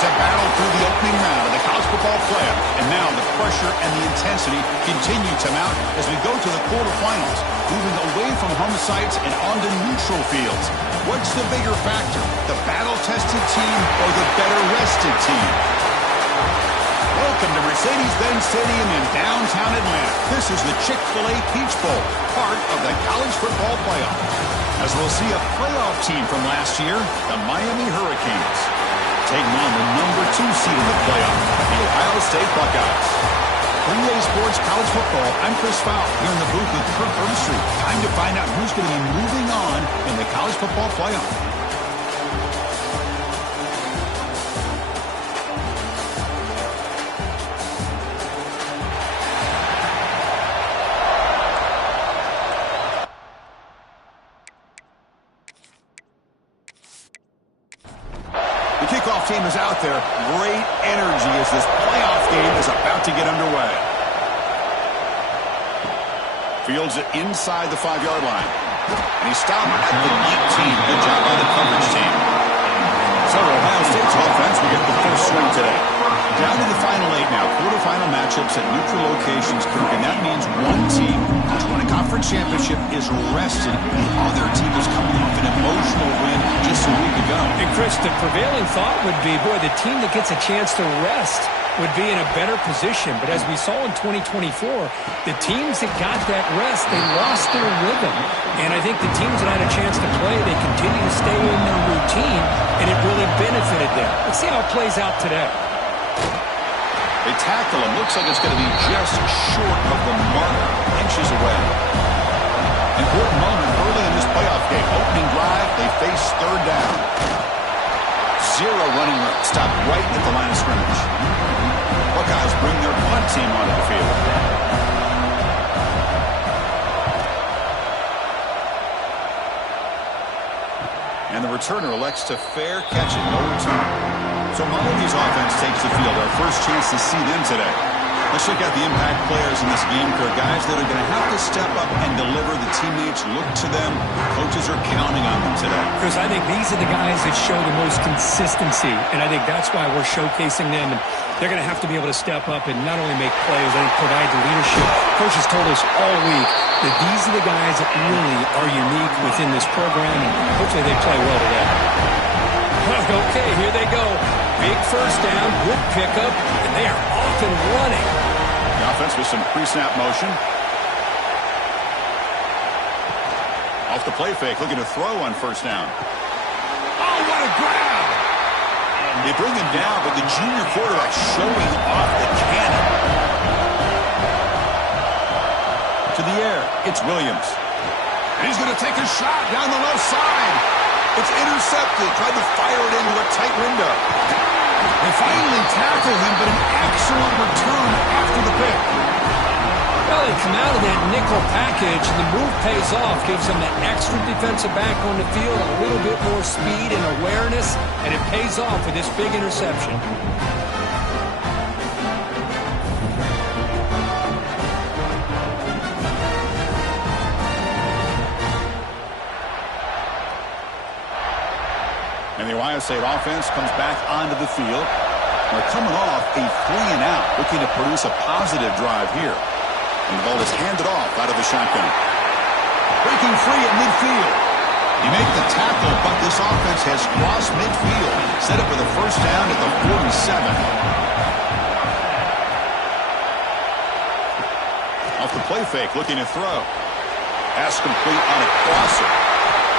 teams have battled through the opening round of the college football playoff, and now the pressure and the intensity continue to mount as we go to the quarterfinals, moving away from home sites and onto neutral fields. What's the bigger factor, the battle-tested team or the better-rested team? Welcome to Mercedes-Benz Stadium in downtown Atlanta. This is the Chick-fil-A Peach Bowl, part of the college football playoff. As we'll see a playoff team from last year, the Miami Hurricanes, taking on the #2 seed in the playoff, the Ohio State Buckeyes. For EA Sports College Football, I'm Chris Fowl here in the booth with Kirk Herbstreit. Time to find out who's going to be moving on in the college football playoff. Kickoff team is out there. Great energy as this playoff game is about to get underway. Fields it inside the 5-yard line. And he stopped at the 19. Good job by the coverage team. So Ohio State's offense will get the first swing today. Down to the final 8 now. Quarterfinal matchups at neutral locations, Kirk. And that means one team which won a conference championship is rested. The other team is coming off an emotional win just a week ago. And Chris, the prevailing thought would be, boy, the team that gets a chance to rest would be in a better position. But as we saw in 2024, the teams that got that rest, they lost their rhythm. And I think the teams that had a chance to play, they continue to stay in their routine, and it really benefited them. Let's see how it plays out today. They tackle him. Looks like it's going to be just short of the mark, inches away. Important moment early in this playoff game. Opening drive, they face third down. Zero running room. Stopped right at the line of scrimmage. Buckeyes bring their punt team onto the field. And the returner elects to fair catch it. No return. So Miami's offense takes the field. Our first chance to see them today. Let's check out the impact players in this game, Kirk. Guys that are going to have to step up and deliver. The teammates look to them. Coaches are counting on them today. Chris, I think these are the guys that show the most consistency, and I think that's why we're showcasing them. And they're going to have to be able to step up and not only make plays, I think provide the leadership. Coaches told us all week that these are the guys that really are unique within this program, and hopefully they play well today. Okay, here they go. Big first down, good pickup, and they are off and running. The offense with some pre-snap motion. Off the play fake, looking to throw on first down. Oh, what a grab! They bring him down, but the junior quarterback showing off the cannon. To the air, it's Williams. And he's going to take a shot down the left side. It's intercepted. Tried to fire it into a tight window. They finally tackle him, but an excellent return after the pick. Well, they come out of that nickel package, and the move pays off. Gives them that extra defensive back on the field, a little bit more speed and awareness, and it pays off with this big interception. And the Ohio State offense comes back onto the field. They're coming off a 3-and-out, looking to produce a positive drive here. And the ball is handed off out of the shotgun. Breaking free at midfield. You make the tackle, but this offense has crossed midfield. Set up with a first down at the 47. Off the play fake, looking to throw. Pass complete on a crosser.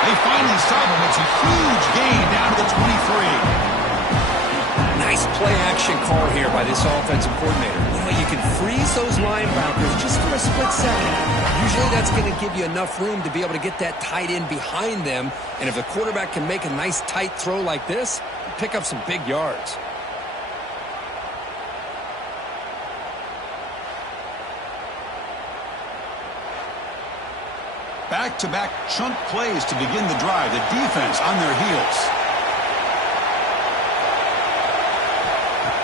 They finally stop him. It's a huge gain down to the 23. Nice play-action call here by this offensive coordinator. You know, you can freeze those linebackers just for a split second. Usually that's going to give you enough room to be able to get that tight end behind them. And if the quarterback can make a nice tight throw like this, pick up some big yards. Back-to-back chunk plays to begin the drive. The defense on their heels.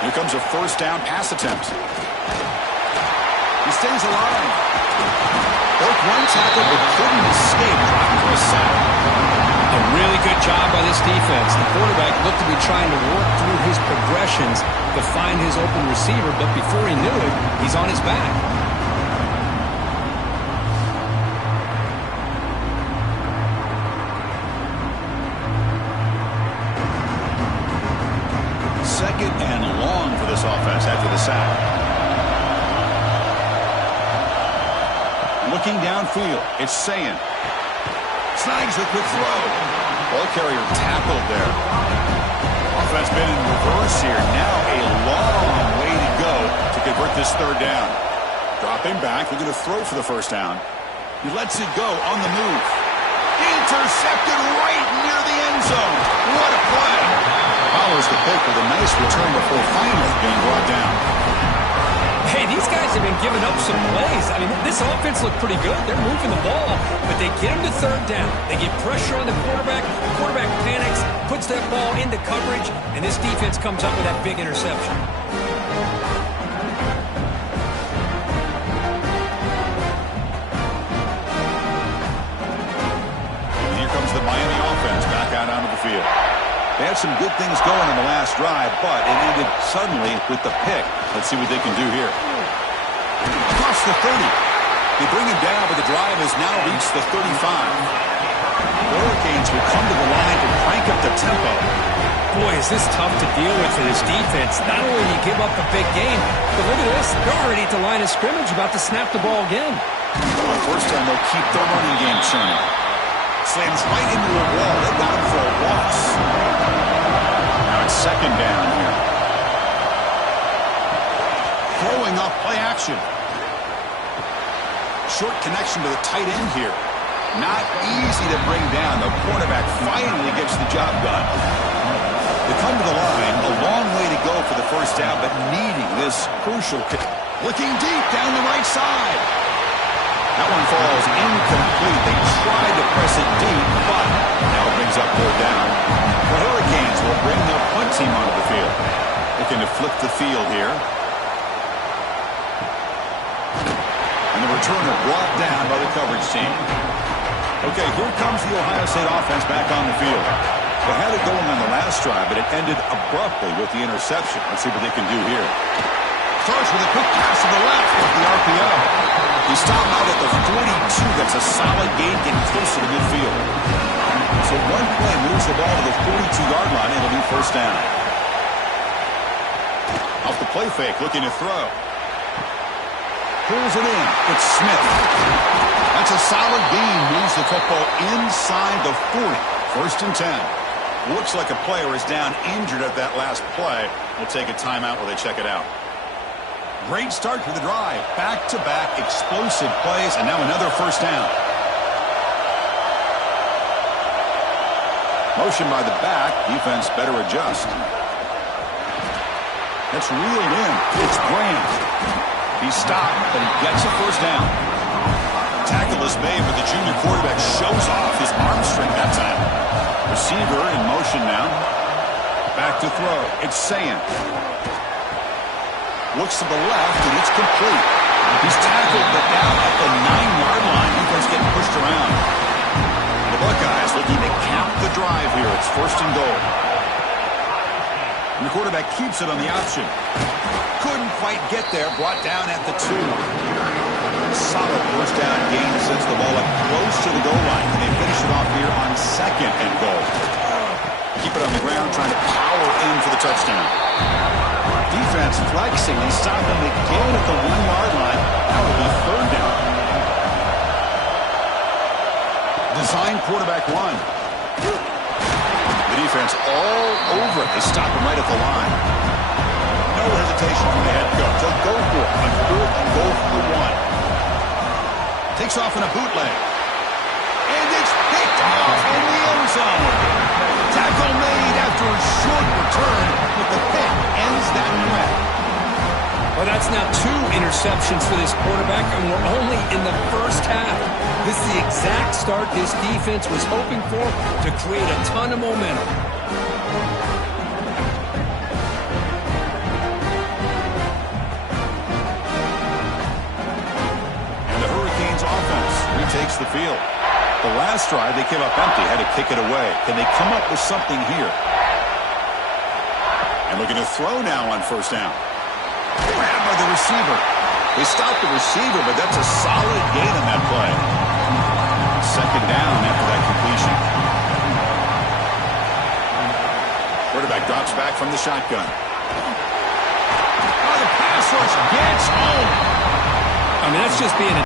Here comes a first down pass attempt. He stays alive. Broke one tackle but couldn't escape. Dropped for a sack. A Really good job by this defense. The quarterback looked to be trying to work through his progressions to find his open receiver, but before he knew it, he's on his back. Second and long for this offense after the sack. Looking downfield, it's Sayin. Snags a quick throw. Ball carrier tackled there. Offense been in reverse here. Now a long way to go to convert this third down. Dropping back, looking to throw for the first down. He lets it go on the move. Intercepted right near the end zone. What a play. Follows the pick with a nice return before finally being brought down. Hey, these guys have been giving up some plays. I mean, this offense looked pretty good. They're moving the ball, but they get him to third down. They get pressure on the quarterback. The quarterback panics, puts that ball into coverage, and this defense comes up with that big interception. And here comes the Miami offense back out onto the field. They had some good things going in the last drive, but it ended suddenly with the pick. Let's see what they can do here. Across the 30. They bring him down, but the drive has now reached the 35. The Hurricanes will come to the line to crank up the tempo. Boy, is this tough to deal with for this defense. Not only do you give up a big game, but look at this. They're already at the line of scrimmage, about to snap the ball again. Well, first time they'll keep their running game churning. Slams right into a wall. They got him for a loss. Now it's second down here. Throwing off play action. Short connection to the tight end here. Not easy to bring down. The quarterback finally gets the job done. They come to the line. A long way to go for the first down, but needing this crucial kick. Looking deep down the right side. That one falls incomplete. They tried to press it deep, but now it brings up third down. The Hurricanes will bring their punt team onto the field. Looking to flip the field here. And the returner brought down by the coverage team. Okay, here comes the Ohio State offense back on the field. They had it going on the last drive, but it ended abruptly with the interception. Let's see what they can do here. Starts with a quick pass to the left with the RPO. He stopped out at the 42. That's a solid gain, getting closer to midfield. So one play moves the ball to the 42-yard line. It'll be first down. Off the play fake, looking to throw. Pulls it in. It's Smith. That's a solid gain. Moves the football inside the 40. First and 10. Looks like a player is down injured at that last play. We'll take a timeout while they check it out. Great start to the drive. Back-to-back explosive plays, and now another first down. Motion by the back. Defense better adjust. That's reeled in. It's Grant. He stopped, but he gets a first down. Tackle is made, but the junior quarterback shows off his arm strength that time. Receiver in motion now. Back to throw. It's Sayin. Looks to the left, and it's complete. He's tackled, but down at the 9-yard line. Defense getting pushed around. The Buckeyes looking to cap the drive here. It's first and goal. And the quarterback keeps it on the option. Couldn't quite get there. Brought down at the 2. Solid first down gain sends the ball up close to the goal line. And they finish it off here on second and goal. Keep it on the ground, trying to power in for the touchdown. Defense flexing. They stop them again at the 1-yard line. That will be third down. Design quarterback run. The defense all over it. They stop him right at the line. No hesitation from the head coach. They'll go for it on 4th and goal for the 1. Takes off in a bootleg. And it's picked off in the end zone. Tackle made after a short return, but the pick ends that threat. Well, that's now 2 interceptions for this quarterback, and we're only in the first half. This is the exact start this defense was hoping for to create a ton of momentum. And the Hurricanes offense retakes the field. The last drive, they came up empty, had to kick it away. Can they come up with something here? And looking to throw now on first down. Grabbed by the receiver. They stopped the receiver, but that's a solid gain on that play. Second down after that completion. Quarterback drops back from the shotgun. Oh, the pass rush gets home. I mean, that's just being